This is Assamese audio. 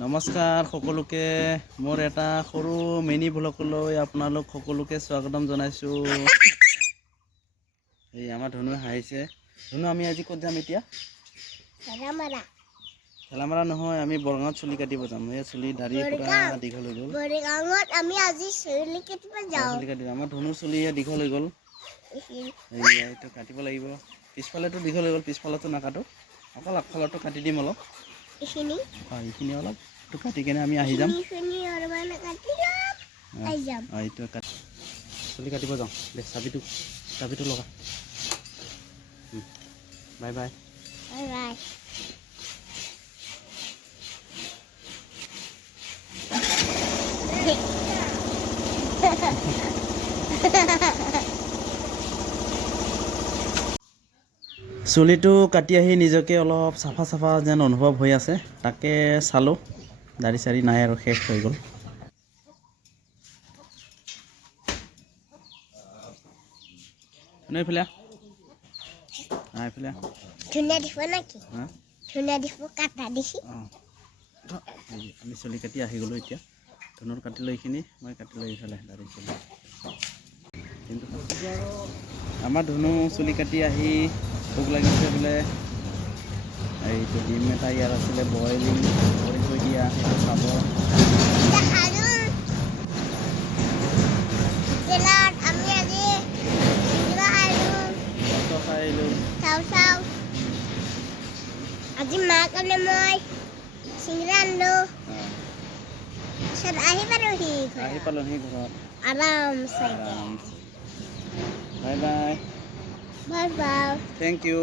নমস্কাৰ সকলোকে মোৰ এটা সৰু মিনি ব্লগলৈ আপোনালোক সকলোকে স্বাগতম জনাইছোঁ। এই আমাৰ ধনু হাঁহিছে। ধনু আমি আজি ক'ত যাম এতিয়া? ঠেলামাৰা নহয়, আমি বৰগাঁৱত চুলি কাটিব যাম। এই চুলি দাঢ়ি পুৰা দীঘল হৈ গ'ল। বৰগাঁৱত আমি আজি চুলি কাটিব যাওঁ। আমাৰ ধনুৰ চুলি দীঘল হৈ গ'ল। এইটো কাটিব লাগিব। পিছফালেতো দীঘল হৈ গ'ল, পিছফালেতো নাকাটো, অকল আগফালতো কাটি দিম অলপ। এইখিনি অলপ কাটি কেনে আমি আহি যাম। এইটো চুলি কাটিব যাওঁ দে। চাবিটো লগা। Bye bye. চুলিটো কাটি আহি নিজকে অলপ চাফা যেন অনুভৱ হৈ আছে, তাকে চালোঁ। দাড়ি চাৰি নাই আৰু, শেষ হৈ গ'ল। এইফালে এইফালে ধুনীয়া দিব নেকি? ধুনীয়া দিব কাটা দেখি। আমি চুলি কাটি আহি গ'লোঁ এতিয়া। ধনুৰ কাটিলোঁ এইখিনি, মই কাটিলোঁ এইফালে দাড়ি চুলি। কিন্তু আমাৰ ধনু চুলি কাটি আহি ভোক লাগিছে বোলে। এইটো ডিম এটা ইয়াত আছিলে বইলিং কৰি থৈ দিয়া, সেইটো খাব। আমি আজি খাই আহিলোঁ। আজি মাৰ কাৰণে মই চিংৰা আনিলোঁ। আহি পালোহি ঘৰত আৰামছে। Bye bye. Bye bye. Thank U.